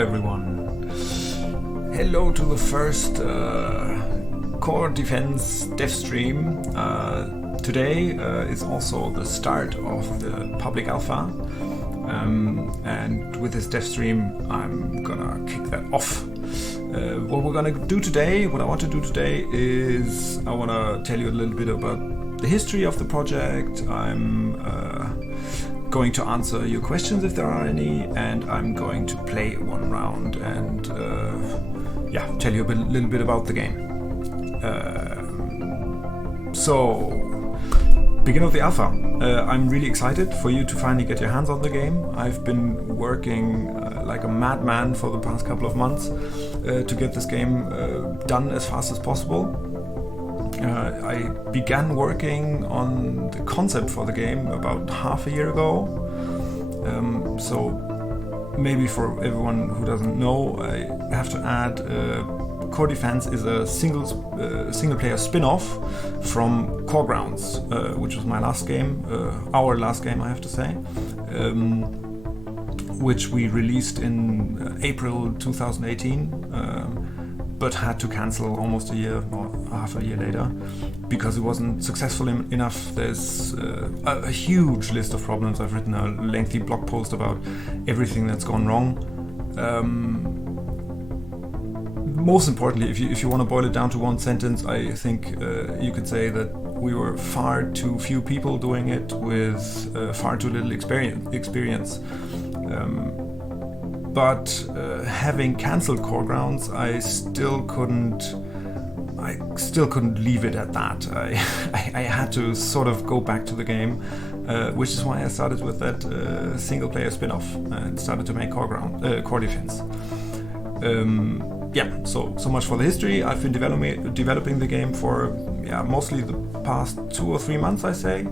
everyone. Hello to the first core defense dev stream. Today is also the start of the public alpha. And with this dev stream, I'm gonna kick that off. What we're gonna do today, what I want to do today is I wanna tell you a little bit about the history of the project. I'm going to answer your questions if there are any, and I'm going to play one round and tell you a little bit about the game. So, beginning of the alpha. I'm really excited for you to finally get your hands on the game. I've been working like a madman for the past couple of months to get this game done as fast as possible. I began working on the concept for the game about half a year ago. So maybe for everyone who doesn't know, I have to add Core Defense is a single player spin-off from Core Grounds, which was my last game, our last game I have to say, which we released in April 2018. But had to cancel almost a year or half a year later because it wasn't successful enough. There's a huge list of problems. I've written a lengthy blog post about everything that's gone wrong. Most importantly, if you want to boil it down to one sentence, I think you could say that we were far too few people doing it with far too little experience. But having cancelled Core Grounds, I still couldn't leave it at that. I had to sort of go back to the game, which is why I started with that single-player spin-off and started to make Core Defense. So much for the history. I've been developing the game for mostly the past 2 or 3 months, I'd say.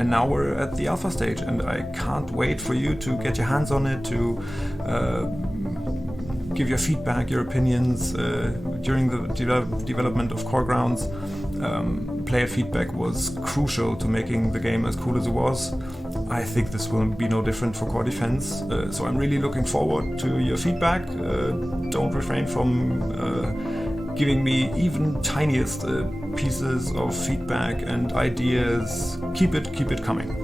And now we're at the alpha stage, and I can't wait for you to get your hands on it, to give your feedback, your opinions during the development of Core Grounds. Player feedback was crucial to making the game as cool as it was. I think this will be no different for Core Defense, so I'm really looking forward to your feedback. Don't refrain from giving me even tiniest pieces of feedback and ideas. Keep it coming.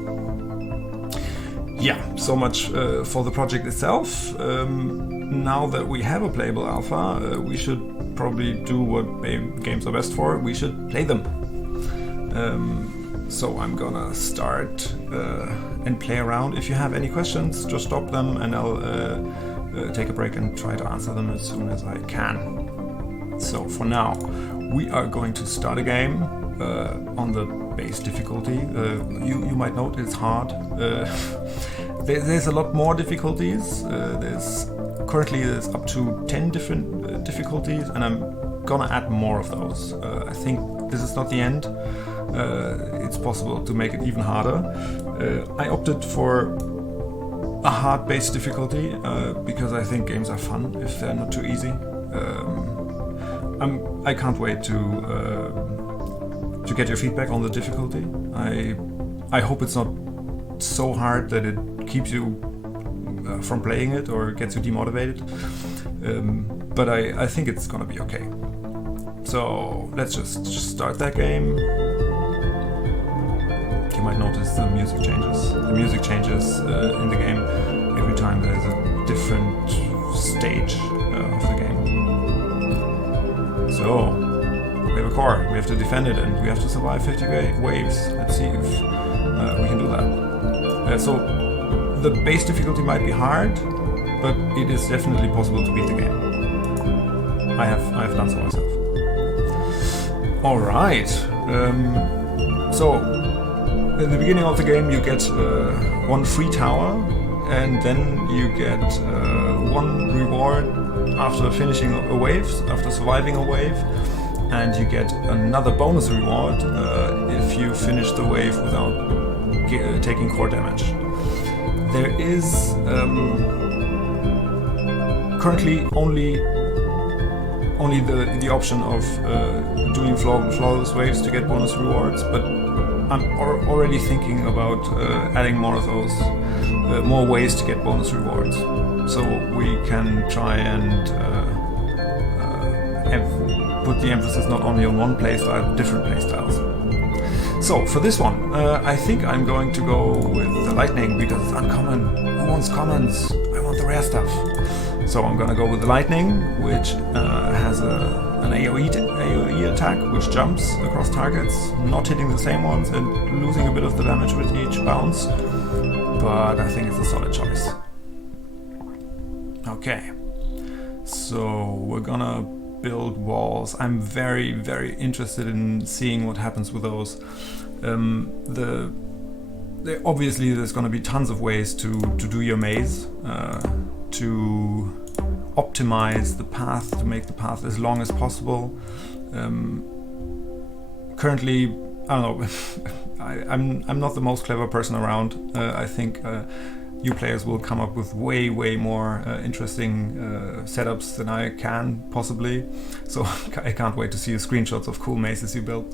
So much for the project itself. Now that we have a playable alpha, we should probably do what games are best for. We should play them. So I'm gonna start and play around. If you have any questions, just stop them and I'll take a break and try to answer them as soon as I can. So for now, we are going to start a game on the base difficulty. You might note it's hard. There's a lot more difficulties. Currently there's up to 10 different difficulties, and I'm gonna add more of those. I think this is not the end. It's possible to make it even harder. I opted for a hard base difficulty because I think games are fun if they're not too easy. I can't wait to get your feedback on the difficulty. I hope it's not so hard that it keeps you from playing it or gets you demotivated. But I think it's gonna be okay. So let's just start that game. You might notice the music changes. The music changes in the game every time there's a different stage of the game. So, we have a core, we have to defend it, and we have to survive 50 waves. Let's see if we can do that. So, the base difficulty might be hard, but it is definitely possible to beat the game. I have done so myself. Alright, so in the beginning of the game you get one free tower, and then you get one reward after finishing a wave, after surviving a wave, and you get another bonus reward if you finish the wave without taking core damage. There is currently only the option of doing flawless waves to get bonus rewards, but I'm already thinking about adding more of those, more ways to get bonus rewards. So we can try and put the emphasis not only on one playstyle, different playstyles. So for this one, I think I'm going to go with the lightning because it's uncommon. Who wants commons? I want the rare stuff. So I'm gonna go with the lightning, which has an AoE attack, which jumps across targets, not hitting the same ones and losing a bit of the damage with each bounce. But I think it's a solid choice. Okay, so we're gonna build walls. I'm very, very interested in seeing what happens with those. Obviously there's gonna be tons of ways to do your maze, to optimize the path, to make the path as long as possible. Currently, I don't know, I'm not the most clever person around. I think you players will come up with way more interesting setups than I can possibly. So I can't wait to see screenshots of cool mazes you built.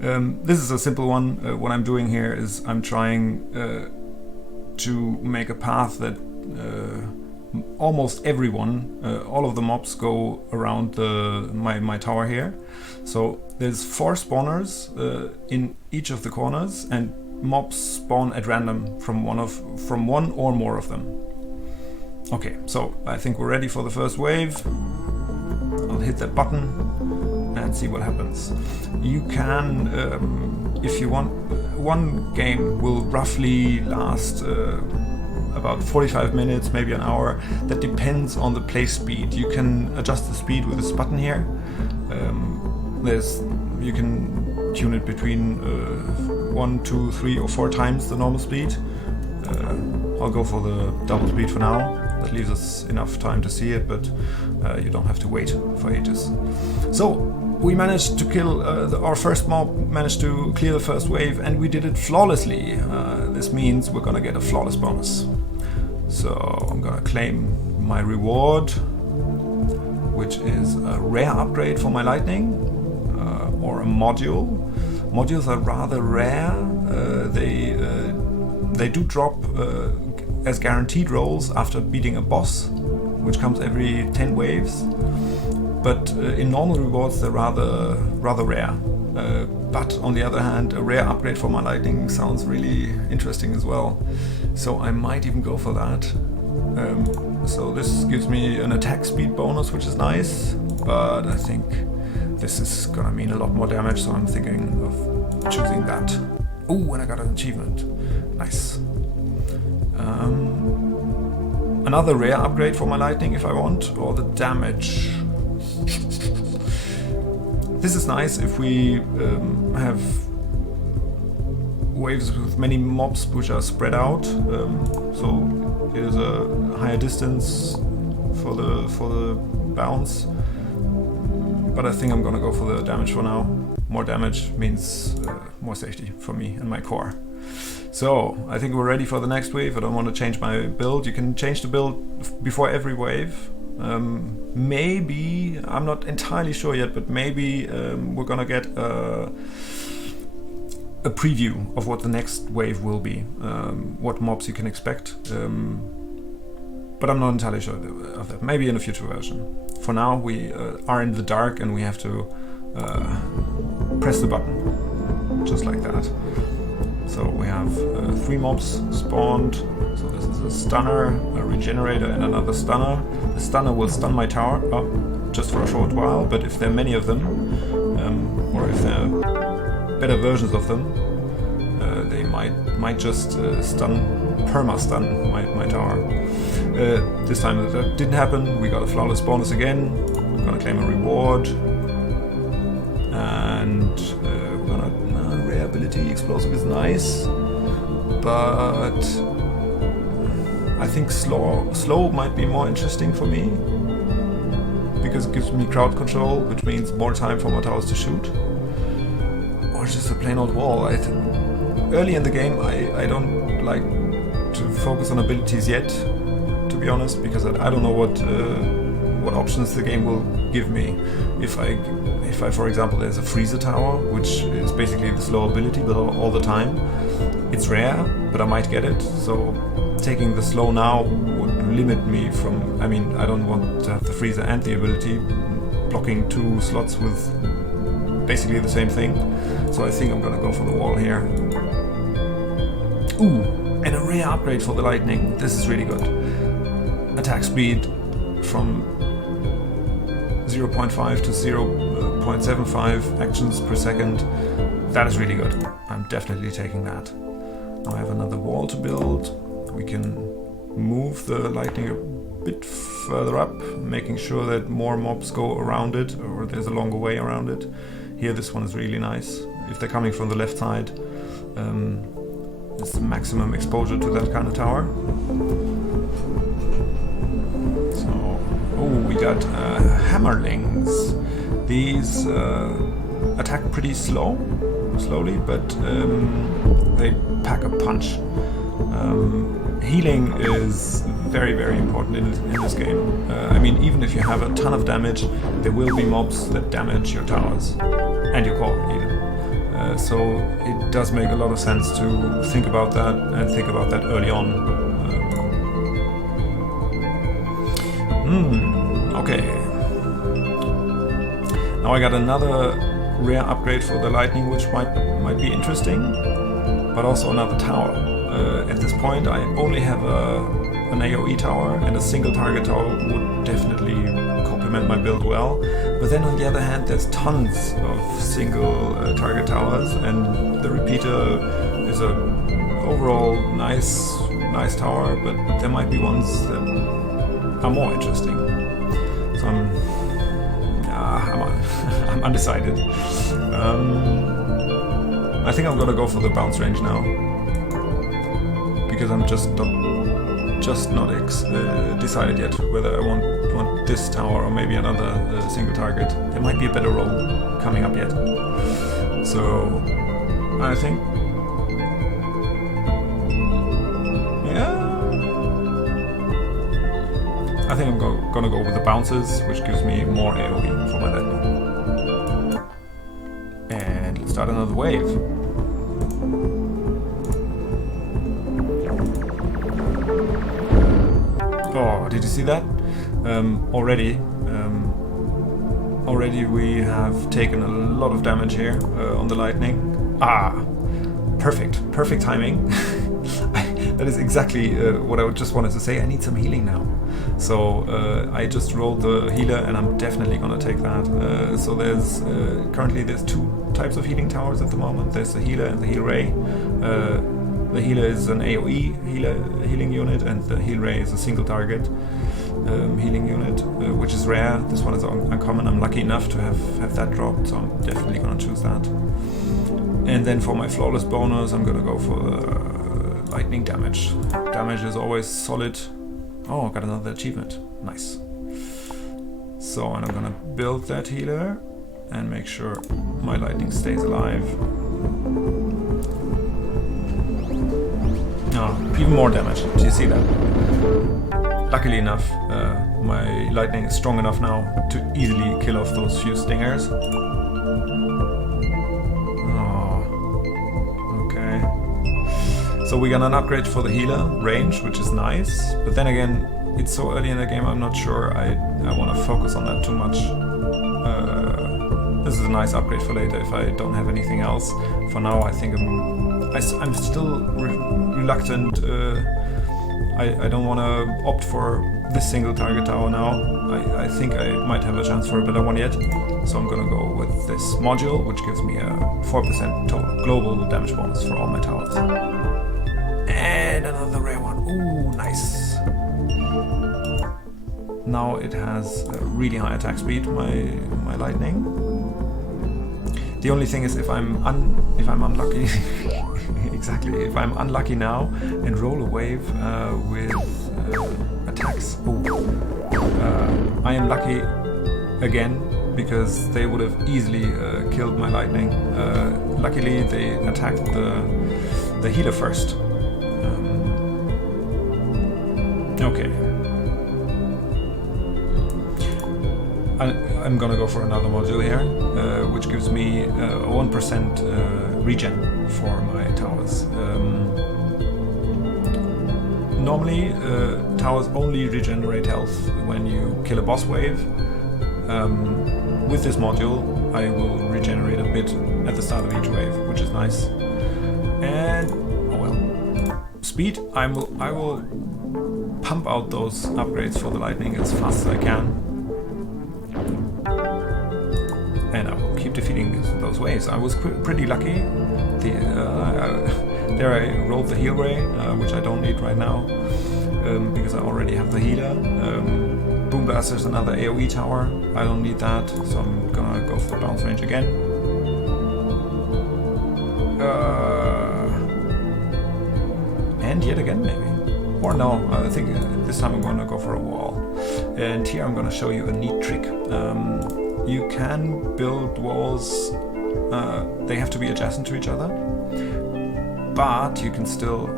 This is a simple one. What I'm doing here is I'm trying to make a path that almost everyone, all of the mobs go around my tower here. So there's 4 spawners in each of the corners, and mobs spawn at random from one or more of them. Okay, so I think we're ready for the first wave. I'll hit that button and see what happens. You can, if you want, one game will roughly last about 45 minutes, maybe an hour. That depends on the play speed. You can adjust the speed with this button here. You can tune it between 1, 2, 3 or 4 times the normal speed. I'll go for the double speed for now. That leaves us enough time to see it, but you don't have to wait for ages. So we managed to kill our first mob, managed to clear the first wave, and we did it flawlessly. This means we're gonna get a flawless bonus. So I'm gonna claim my reward, which is a rare upgrade for my lightning, or a module. Modules are rather rare. They do drop as guaranteed rolls after beating a boss, which comes every 10 waves. But in normal rewards they're rather rare. But on the other hand, a rare upgrade for my lightning sounds really interesting as well. So I might even go for that. So this gives me an attack speed bonus, which is nice, but I think this is gonna mean a lot more damage, so I'm thinking of choosing that. Oh, and I got an achievement. Nice. Another rare upgrade for my lightning if I want, or the damage. This is nice if we have waves with many mobs which are spread out. So it is a higher distance for the bounce. But I think I'm gonna go for the damage for now. More damage means more safety for me and my core. So I think we're ready for the next wave. I don't want to change my build. You can change the build before every wave. Maybe, I'm not entirely sure yet, but maybe we're gonna get a preview of what the next wave will be, what mobs you can expect. But I'm not entirely sure of that. Maybe in a future version. For now, we are in the dark and we have to press the button, just like that. So we have 3 mobs spawned. So this is a stunner, a regenerator, and another stunner. The stunner will stun my tower just for a short while, but if there are many of them, or if there are better versions of them, they might just perma-stun my tower. This time that didn't happen. We got a flawless bonus again. We're gonna claim a reward, and we're gonna rare ability. Explosive is nice, but I think slow might be more interesting for me because it gives me crowd control, which means more time for my towers to shoot. Or just a plain old wall. Early in the game, I don't like to focus on abilities yet, to be honest, because I don't know what what options the game will give me. If I, for example, there's a freezer tower, which is basically the slow ability, but all the time. It's rare, but I might get it. So taking the slow now would limit me from. I mean, I don't want to have the freezer and the ability, blocking 2 slots with basically the same thing. So I think I'm gonna go for the wall here. Ooh, and a rare upgrade for the lightning. This is really good. Attack speed from 0.5 to 0.75 actions per second. That is really good. I'm definitely taking that. Now I have another wall to build. We can move the lightning a bit further up, making sure that more mobs go around it, or there's a longer way around it. Here, this one is really nice. If they're coming from the left side, it's the maximum exposure to that kind of tower. So, oh, we got hammerlings. These attack pretty slowly, but they pack a punch. Healing is very, very important in this game. I mean, even if you have a ton of damage, there will be mobs that damage your towers and your core even. So it does make a lot of sense to think about that and think about that early on. Okay. Now I got another rare upgrade for the lightning, which might be interesting, but also another tower. At this point, I only have an AoE tower, and a single target tower would definitely complement my build well. But then on the other hand, there's tons of single target towers, and the repeater is a overall nice tower, but there might be ones that are more interesting. So I'm undecided. I think I'm gonna go for the bounce range now, because I'm just not decided yet whether I want this tower or maybe another single target. There might be a better roll coming up yet. So I think, I think I'm gonna go with the bounces, which gives me more AoE for my lightning. And let's start another wave. Oh, did you see that? Already we have taken a lot of damage here on the lightning. Perfect timing. That is exactly what I just wanted to say. I need some healing now. So I just rolled the healer, and I'm definitely gonna take that. So there's currently 2 types of healing towers at the moment. There's the healer and the heal ray. The healer is an AoE healing unit, and the heal ray is a single target healing unit, which is rare. This one is uncommon. I'm lucky enough to have that dropped, so I'm definitely gonna choose that. And then for my flawless bonus, I'm gonna go for the lightning damage. Damage is always solid. Oh, got another achievement. Nice. So, and I'm gonna build that healer and make sure my lightning stays alive. Oh, even more damage. Do you see that? Luckily enough, my lightning is strong enough now to easily kill off those few stingers. Oh, okay. So we got an upgrade for the healer range, which is nice. But then again, it's so early in the game, I'm not sure I want to focus on that too much. This is a nice upgrade for later if I don't have anything else. For now, I think I'm still reluctant. I don't want to opt for this single target tower now. I think I might have a chance for a better one yet. So I'm gonna go with this module, which gives me a 4% total global damage bonus for all my towers. And another rare one. Ooh, nice. Now it has a really high attack speed, my lightning. The only thing is if I'm unlucky, exactly, if I'm unlucky now and roll a wave with attacks, I am lucky again, because they would have easily killed my lightning. Luckily they attacked the healer first. Okay. I'm gonna go for another module here, which gives me a 1% regen for my towers. Normally, towers only regenerate health when you kill a boss wave. With this module, I will regenerate a bit at the start of each wave, which is nice. And oh well, speed. I will pump out those upgrades for the lightning as fast as I can, and I will keep defeating those waves. I was pretty lucky. There I rolled the heal ray, which I don't need right now because I already have the healer. Boom Blaster's another AoE tower. I don't need that, so I'm gonna go for the bounce range again. And yet again, maybe. Or no, I think this time I'm gonna go for a wall. And here I'm gonna show you a neat trick. You can build walls, they have to be adjacent to each other, but you can still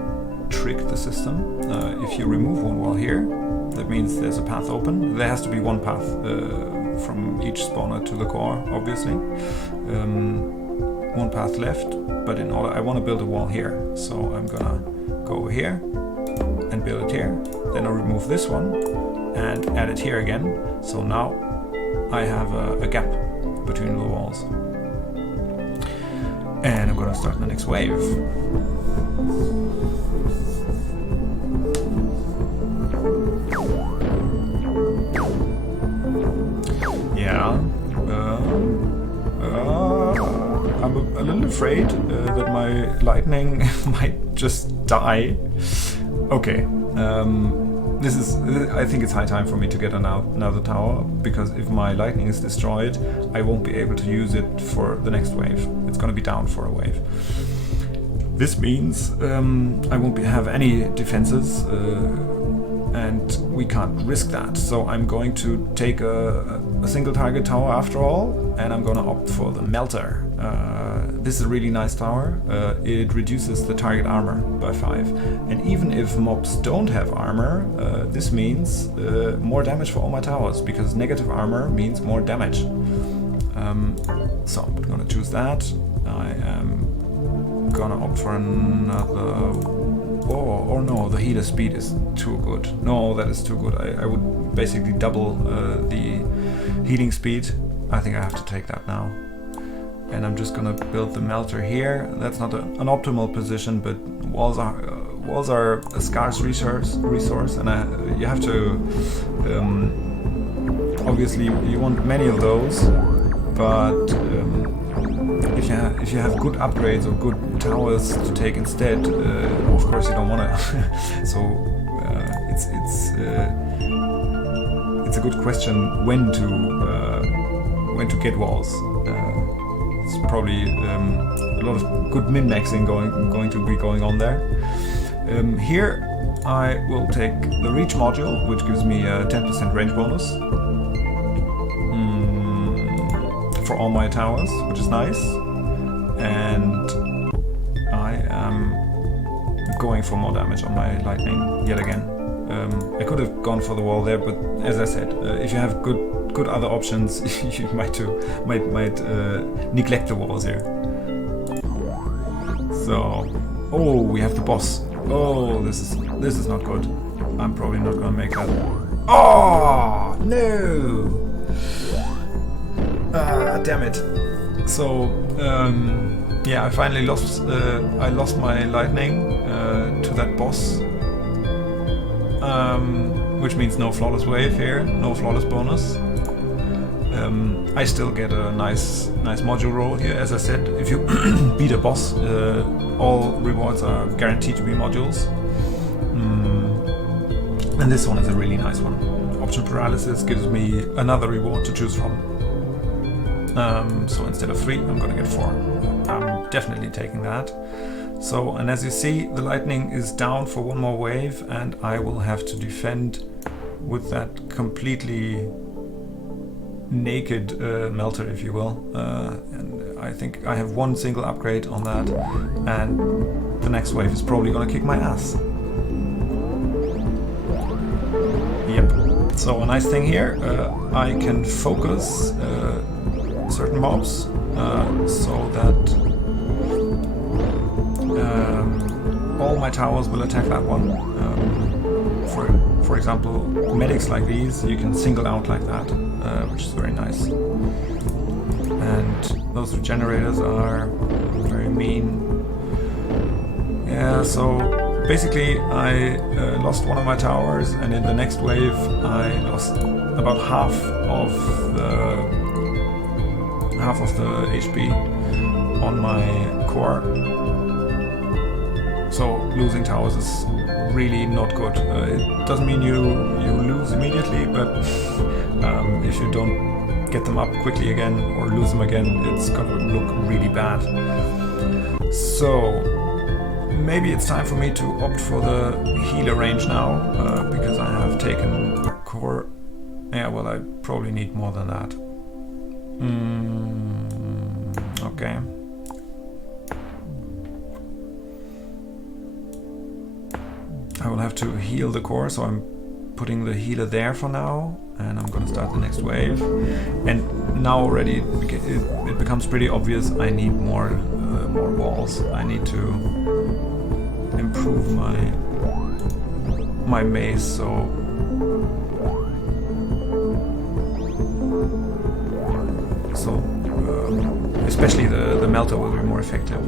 trick the system. If you remove one wall here, that means there's a path open. There has to be one path from each spawner to the core, obviously. One path left, but in order, I want to build a wall here. So I'm gonna go over here and build it here. Then I'll remove this one and add it here again. So now I have a gap between the walls. And I'm gonna start the next wave. Yeah, I'm a little afraid that my lightning might just die. Okay, I think it's high time for me to get another tower, because if my lightning is destroyed, I won't be able to use it for the next wave. It's gonna be down for a wave. This means I won't have any defenses, and we can't risk that. So I'm going to take a single target tower after all, and I'm gonna opt for the Melter. This is a really nice tower. It reduces the target armor by 5. And even if mobs don't have armor, this means more damage for all my towers, because negative armor means more damage. So I'm gonna choose that. I am gonna opt for another... or no, the healer speed is too good. No, that is too good. I would basically double the healing speed. I think I have to take that now. And I'm just gonna build the Melter here. That's not an optimal position, but walls are a scarce resource, and you have to... obviously, you want many of those, but if you have good upgrades or good towers to take instead, of course you don't want to. So it's a good question when to get walls. It's probably a lot of good min-maxing going to be going on there. Here I will take the Reach module, which gives me a 10% range bonus for all my towers, which is nice. And I am going for more damage on my lightning yet again. I could have gone for the wall there, but as I said, if you have good other options, you might neglect the walls here. So, oh, we have the boss. Oh, this is not good. I'm probably not gonna make that. Oh no! Damn it. So, yeah, I finally lost my lightning to that boss, which means no flawless wave here, no flawless bonus. I still get a nice module roll here. As I said, if you beat a boss, all rewards are guaranteed to be modules. And this one is a really nice one. Option paralysis gives me another reward to choose from. So instead of 3, I'm gonna get 4. I'm definitely taking that. So, and as you see, the lightning is down for one more wave, and I will have to defend with that completely naked Melter, if you will. And I think I have one single upgrade on that, and the next wave is probably gonna kick my ass. Yep. So So a nice thing here, I can focus certain mobs so that all my towers will attack that one. For example, medics like these you can single out like that, which is very nice. And those regenerators are very mean. Yeah, so basically I lost one of my towers, and in the next wave I lost about half of the HP on my core. So losing towers is really not good. It doesn't mean you lose immediately, but if you don't get them up quickly again or lose them again, it's gonna look really bad. So maybe it's time for me to opt for the healer range now, because I have taken core. Yeah, well, I probably need more than that. Okay. I will have to heal the core, so I'm putting the healer there for now, and I'm gonna start the next wave. And now already it becomes pretty obvious I need more walls. I need to improve my maze, so especially the melter will be more effective.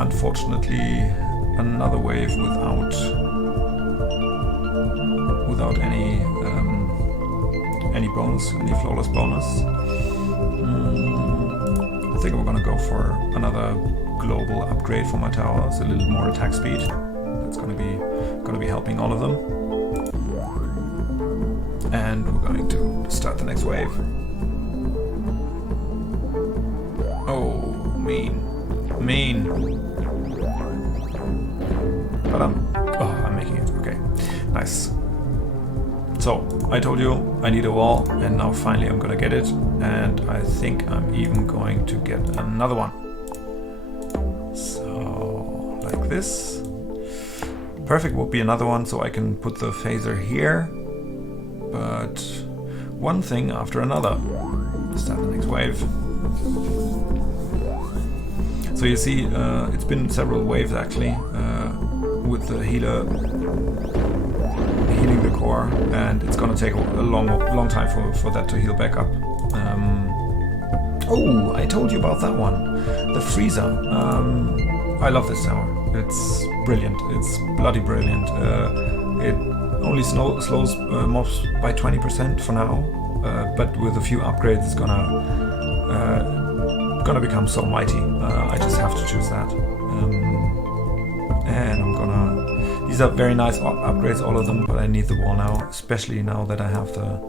Unfortunately, another wave without any bonus, any flawless bonus. I think we're gonna go for another global upgrade for my towers, a little more attack speed. That's gonna be helping all of them. And we're going to start the next wave. Oh, mean. But I'm making it. Okay, nice. So I told you I need a wall, and now finally I'm gonna get it, and I think I'm even going to get another one. So like this. Perfect would be another one, so I can put the phaser here. But one thing after another. Start the next wave. So you see, it's been several waves actually, with the healer healing the core, and it's gonna take a long time for that to heal back up. Oh, I told you about that one, the freezer. I love this tower. It's brilliant. It's bloody brilliant. It only slows mobs by 20% for now, but with a few upgrades, it's gonna become so mighty. I just have to choose that. And I'm gonna... These are very nice upgrades, all of them, but I need the wall now, especially now that I have the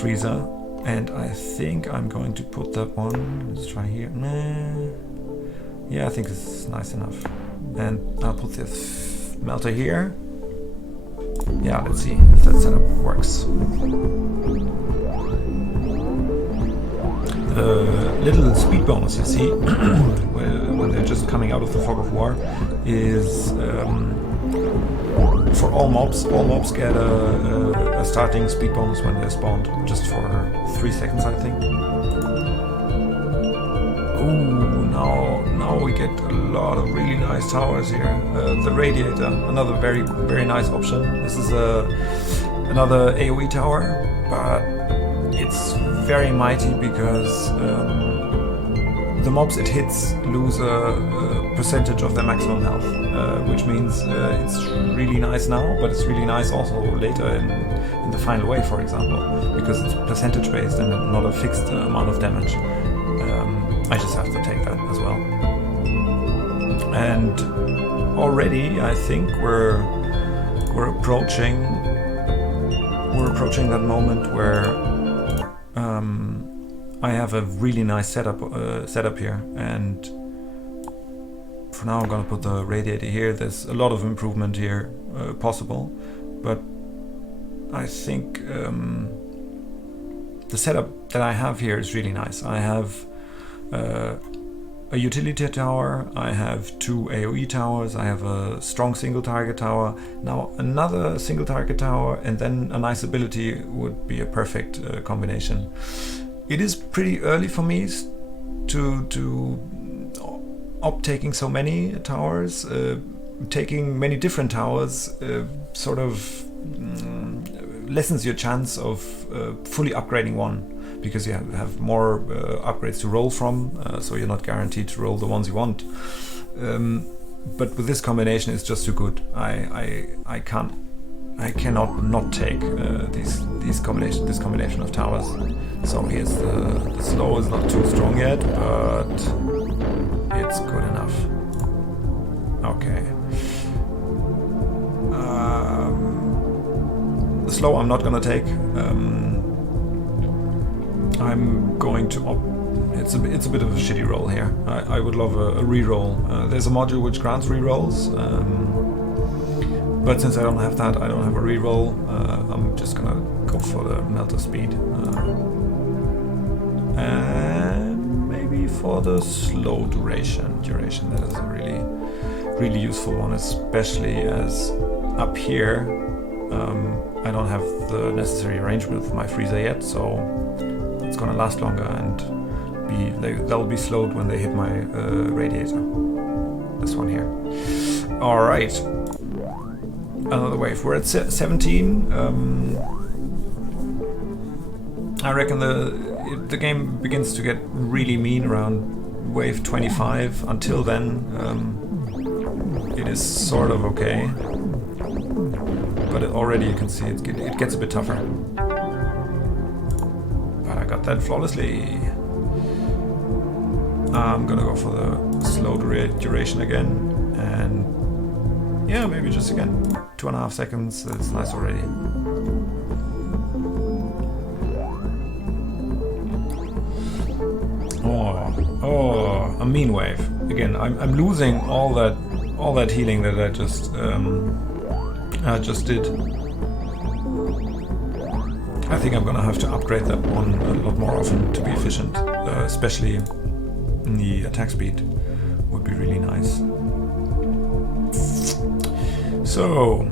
freezer. And I think I'm going to put that one... Let's try here. Yeah, I think this is nice enough. And I'll put this melter here. Yeah, let's see if that setup works. The little speed bonus you see when they're just coming out of the fog of war is for all mobs. All mobs get a starting speed bonus when they're spawned, just for 3 seconds, I think. Oh, now we get a lot of really nice towers here. The radiator, another very nice option. This is another AoE tower, but it's very mighty because the mobs it hits lose a percentage of their maximum health, which means it's really nice now, but it's really nice also later in the final wave, for example, because it's percentage based and not a fixed amount of damage. I just have to take that as well. And already I think we're approaching that moment where I have a really nice setup here, and for now I'm gonna put the radiator here. There's a lot of improvement here possible, but I think the setup that I have here is really nice. I have a utility tower, I have 2 AoE towers, I have a strong single target tower, now another single target tower, and then a nice ability would be a perfect combination. It is pretty early for me to opt taking so many towers. Taking many different towers sort of lessens your chance of fully upgrading one, because you have more upgrades to roll from, so you're not guaranteed to roll the ones you want. But with this combination, it's just too good. I cannot not take this combination of towers. So here's the slow is not too strong yet, but it's good enough. Okay. The slow I'm not gonna take. I'm going to opt. It's a bit of a shitty roll here. I would love a reroll. There's a module which grants rerolls, but since I don't have that, I don't have a reroll. I'm just gonna go for the melter speed, and maybe for the slow duration. That is a really useful one, especially as up here I don't have the necessary arrangement with my freezer yet, so it's gonna last longer, and they'll be slowed when they hit my radiator. This one here. All right, another wave. We're at 17. I reckon the game begins to get really mean around wave 25. Until then, it is sort of okay, but already you can see it gets a bit tougher. But I got that flawlessly. I'm gonna go for the slow duration again, and yeah, maybe just again 2.5 seconds. That's nice already. Oh, a mean wave again. I'm losing all that healing that I just did. I think I'm gonna have to upgrade that one a lot more often to be efficient, especially the attack speed would be really nice. So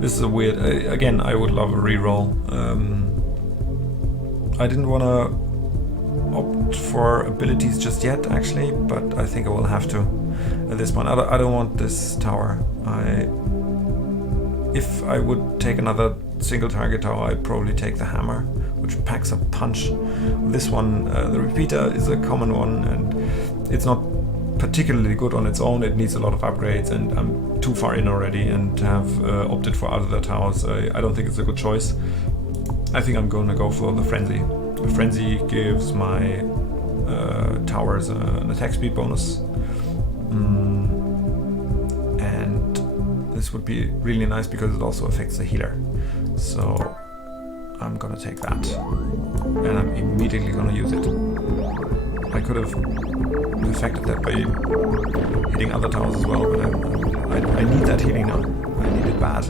this is a weird. Again, I would love a reroll. I didn't want to opt for abilities just yet, actually, but I think I will have to at this point. I don't want this tower. If I would take another single target tower, I'd probably take the hammer, which packs a punch. This one, the repeater, is a common one, and it's not particularly good on its own. It needs a lot of upgrades, and I'm too far in already, and to have opted for other towers, I don't think it's a good choice. I think I'm going to go for the Frenzy. The Frenzy gives my towers an attack speed bonus. And this would be really nice because it also affects the healer. So I'm going to take that. And I'm immediately going to use it. I could have affected that by hitting other towers as well, but I need that healing now. I need it bad.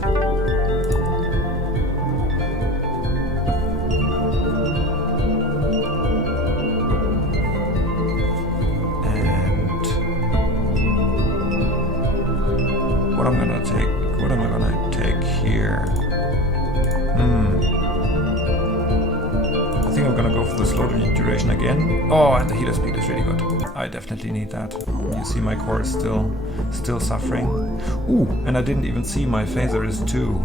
What am I gonna take here? I think I'm gonna go for the slow duration again. Oh, and the healer speed is really good. I definitely need that. You see my core is still suffering. Ooh, and I didn't even see my phaser is 2.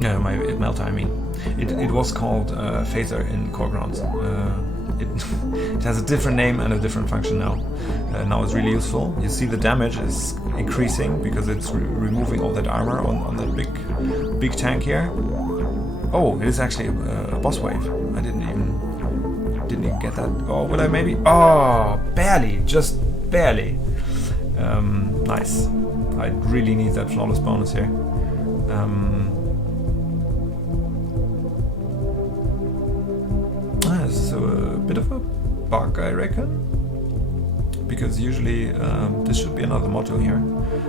Yeah, my melter, I mean. It was called phaser in Core Grounds. It has a different name and a different function now. Now it's really useful. You see the damage is increasing because it's removing all that armor on that big tank here. Oh, it is actually a boss wave. I didn't even get that. Oh, will I maybe? Oh, barely, just barely. Nice. I really need that flawless bonus here. So a bit of a bug, I reckon, because usually this should be another module here.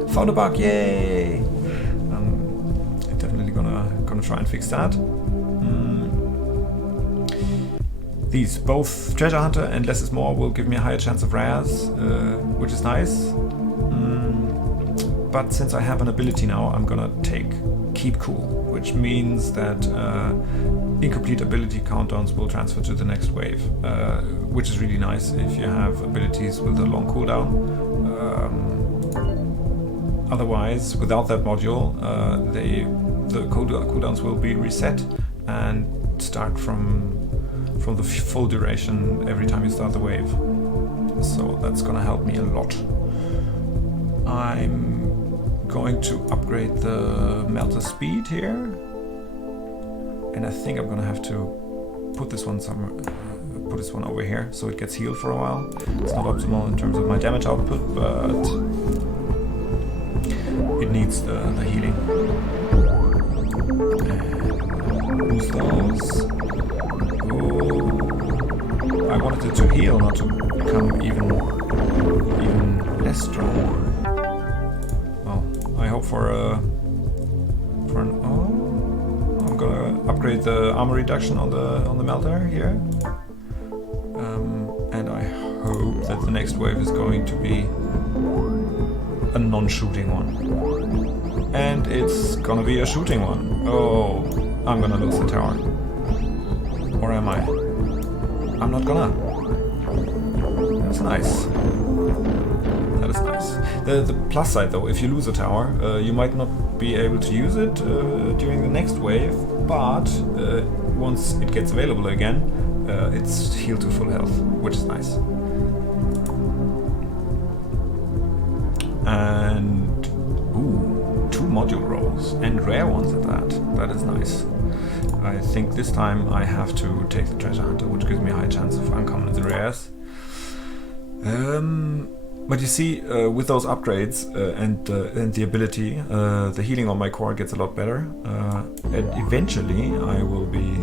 Found a bug, yay! Definitely gonna try and fix that. These, both Treasure Hunter and Less is More, will give me a higher chance of rares, which is nice. But since I have an ability now, I'm gonna take Keep Cool, which means that incomplete ability countdowns will transfer to the next wave, which is really nice if you have abilities with a long cooldown. Otherwise, without that module, the cooldowns will be reset and start from the full duration every time you start the wave. So that's gonna help me a lot. I'm going to upgrade the melter speed here, and I think I'm gonna have to put this one somewhere. Put this one over here so it gets healed for a while. It's not optimal in terms of my damage output, but it needs the healing. And use those. Oh, I wanted it to heal, not to become even less strong. Well, I hope for an I'm gonna upgrade the armor reduction on the melter here. And I hope that the next wave is going to be a non-shooting one. And it's gonna be a shooting one. Oh, I'm gonna lose the tower. Or am I? I'm not gonna. That's nice. That is nice. The plus side though, if you lose a tower, you might not be able to use it during the next wave, but once it gets available again, it's healed to full health, which is nice. And ooh, 2 module rolls and rare ones at that. That is nice. I think this time I have to take the Treasure Hunter, which gives me a high chance of uncommons and rares. But you see, with those upgrades and the ability, the healing on my core gets a lot better, and eventually I will be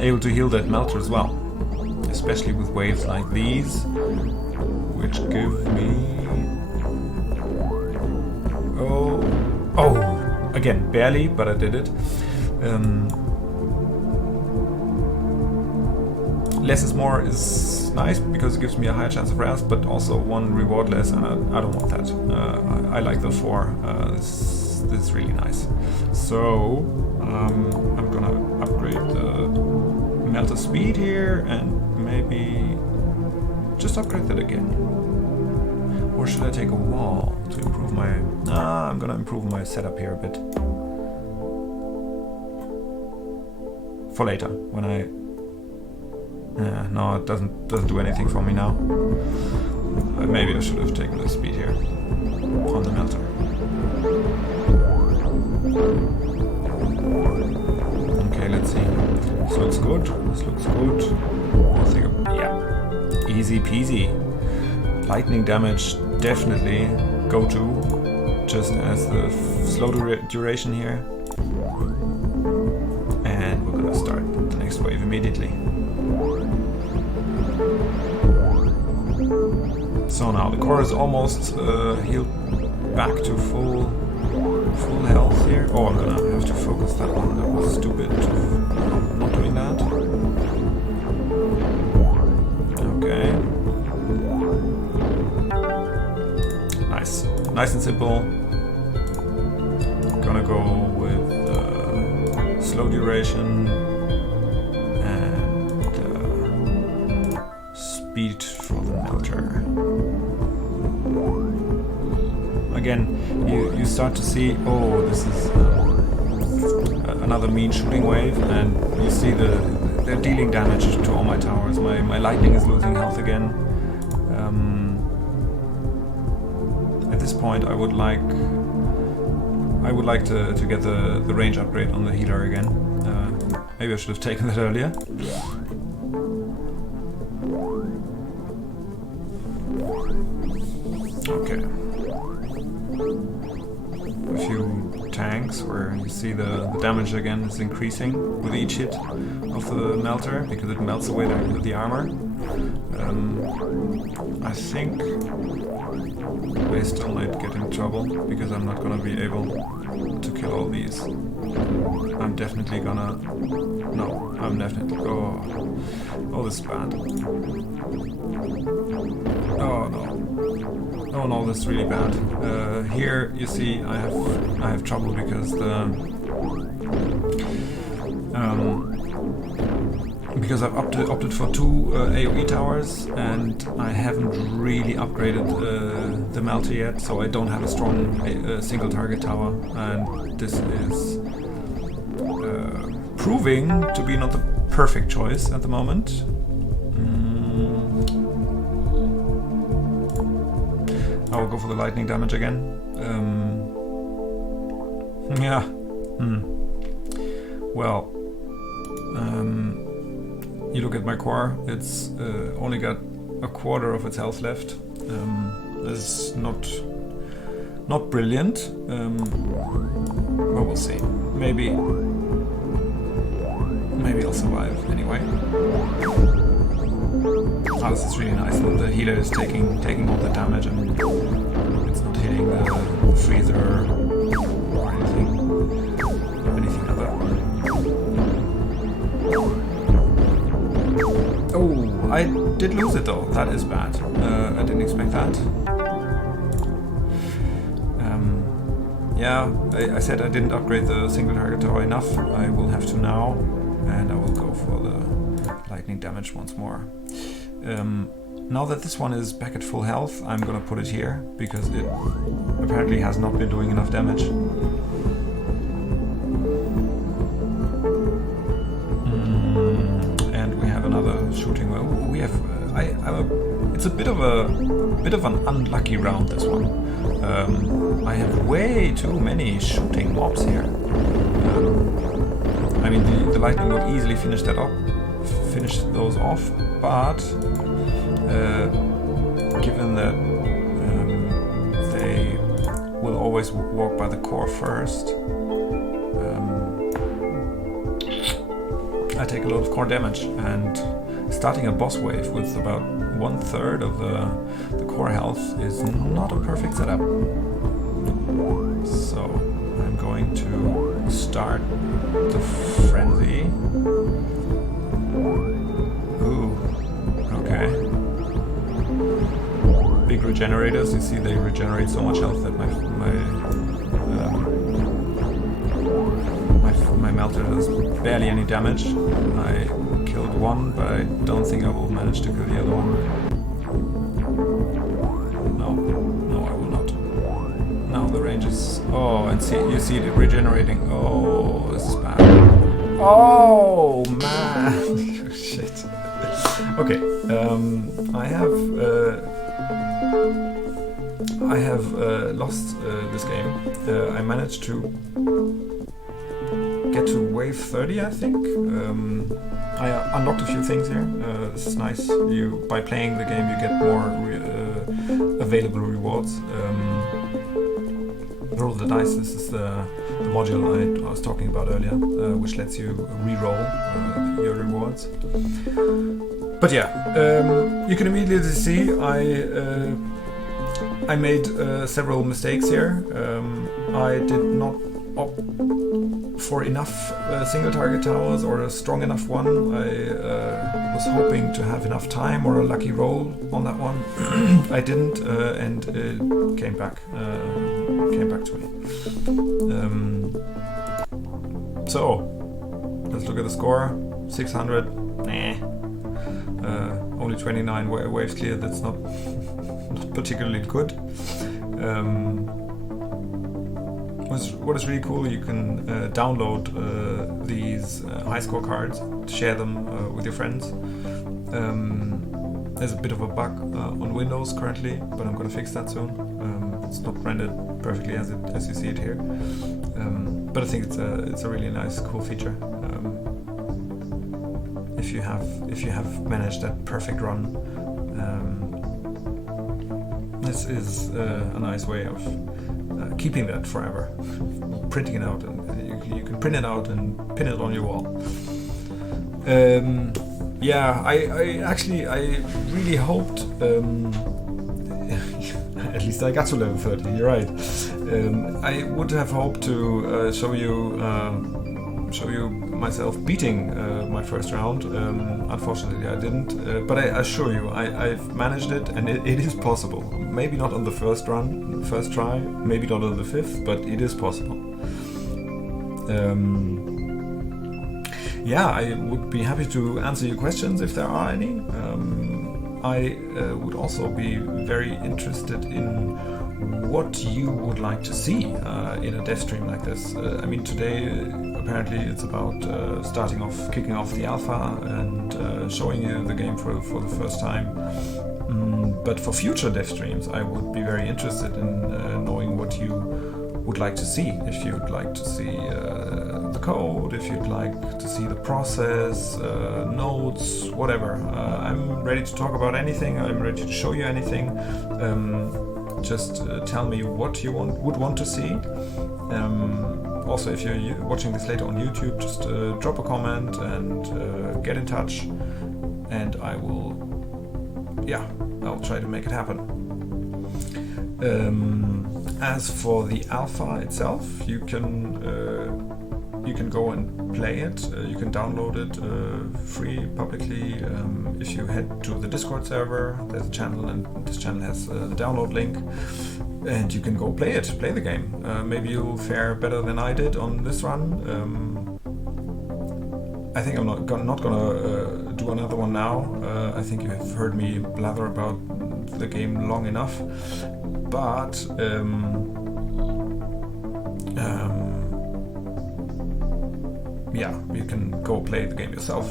able to heal that melter as well, especially with waves like these, which give me again, barely, but I did it. Less is more is nice because it gives me a higher chance of rares, but also 1 reward less, and I don't want that. I like the 4. This is really nice. So I'm gonna upgrade the melter speed here and maybe just upgrade that again. Or should I take a wall to improve my... I'm gonna improve my setup here a bit. For later, when I... no, it doesn't do anything for me now. Maybe I should have taken the speed here on the melter. Okay, let's see. This looks good. This looks good. I think, yeah, easy peasy. Lightning damage definitely go to, just as the slow duration here. And we're gonna start the next wave immediately. So now the core is almost healed back to full health here. Oh, I'm gonna have to focus that one. That was stupid. Not doing that. Okay. Nice. Nice and simple. Gonna go with slow duration and speed for the melter. Again, you start to see, oh, this is another mean shooting wave, and you see they're dealing damage to all my towers. My lightning is losing health again. At this point, I would like to get the range upgrade on the healer again. Maybe I should have taken that earlier. Okay. A few tanks where you see the damage again is increasing with each hit of the melter because it melts away the armor. I think I still might get in trouble because I'm not gonna be able to kill all these. I'm definitely gonna... No, I'm definitely... Oh, this is bad. Oh no. Oh no, this is really bad. Here you see I have trouble because because I've opted for 2 AoE towers, and I haven't really upgraded the melter yet, so I don't have a strong single target tower, and this is proving to be not the perfect choice at the moment. I will go for the lightning damage again. Yeah. Well, you look at my core, it's only got a quarter of its health left. This is not brilliant. But we'll see. Maybe I'll survive anyway. Oh, this is really nice. The healer is taking all the damage, and it's not hitting the freezer or anything other. Oh, I did lose it though. That is bad. I didn't expect that. Yeah, I said I didn't upgrade the single target tower enough. I will have to now, and I will go for the lightning damage once more. Now that this one is back at full health, I'm gonna put it here, because it apparently has not been doing enough damage. And we have another shooting. Well, we have. It's a bit of an unlucky round, this one. I have way too many shooting mobs here. I mean, the lightning would easily finish those off, but given that they will always walk by the core first, I take a lot of core damage, and starting a boss wave with about 1/3 of the core health is not a perfect setup. So I'm going to start the frenzy. Ooh, okay. Big regenerators, you see they regenerate so much health that my melter does barely any damage. I killed one, but I don't think I will manage to kill the other one. No, I will not. Now the range is... Oh, and you see it regenerating. Oh, this is bad. Oh, man. Shit. Okay, I have lost this game. I managed to get to wave 30, I think. I unlocked a few things here. This is nice. By playing the game, you get more available rewards. Roll the dice. This is the module I was talking about earlier, which lets you re-roll your rewards. But yeah, you can immediately see I made several mistakes here. I did not opt for enough single target towers or a strong enough one. I was hoping to have enough time or a lucky roll on that one. I didn't, and it came back to me. So let's look at the score. 600. Only 29 waves cleared. That's not particularly good. What is really cool, you can download these high score cards, share them with your friends. There's a bit of a bug on Windows currently, but I'm going to fix that soon. It's not rendered perfectly as you see it here, but I think it's a really nice, cool feature. If you have managed that perfect run, this is a nice way of keeping that forever. Printing it out, and you can print it out and pin it on your wall. Yeah, I really hoped. At least I got to level 30, you're right. I would have hoped to show you myself beating my first round. Unfortunately I didn't, but I assure you I've managed it, and it is possible. Maybe not on the first try, maybe not on the fifth, but it is possible. Yeah, I would be happy to answer your questions if there are any. I would also be very interested in what you would like to see in a dev stream like this. I mean, today apparently it's about kicking off the alpha and showing you the game for the first time. But for future dev streams, I would be very interested in knowing what you would like to see. If you'd like to see the code, if you'd like to see the process, notes, whatever. I'm ready to talk about anything. I'm ready to show you anything. Just tell me what you would want to see. Also, if you're watching this later on YouTube, just drop a comment and get in touch, and I'll try to make it happen. As for the alpha itself, you can go and play it. You can download it free publicly. If you head to the Discord server, there's a channel, and this channel has the download link, and you can go play the game. Maybe you'll fare better than I did on this run. I think I'm not gonna do another one now. I think you have heard me blather about the game long enough, but yeah, you can go play the game yourself.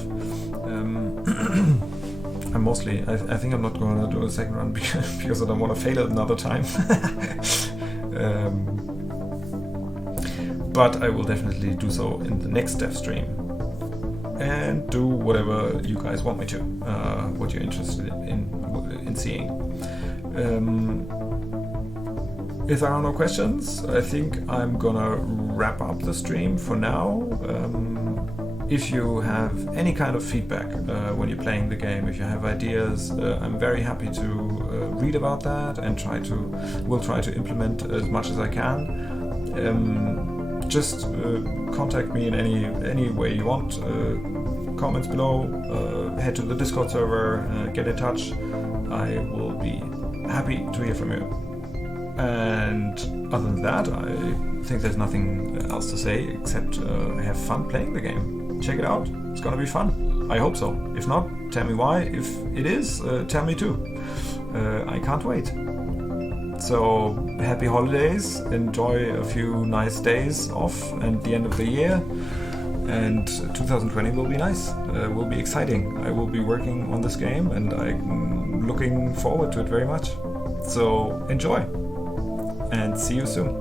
I think I'm not going to do a second run because I don't want to fail it another time. But I will definitely do so in the next dev stream, and do whatever you guys want me to, what you're interested in seeing. If there are no questions, I think I'm gonna wrap up the stream for now. If you have any kind of feedback when you're playing the game, if you have ideas, I'm very happy to read about that and will try to implement as much as I can. Just contact me in any way you want. Comments below, head to the Discord server, get in touch. I will be happy to hear from you. And other than that, I think there's nothing else to say except have fun playing the game. Check it out, it's gonna be fun. I hope so. If not, tell me why. If it is, tell me too. I can't wait. So, happy holidays, enjoy a few nice days off and the end of the year. And 2020 will be nice, will be exciting. I will be working on this game and I'm looking forward to it very much. So enjoy and see you soon.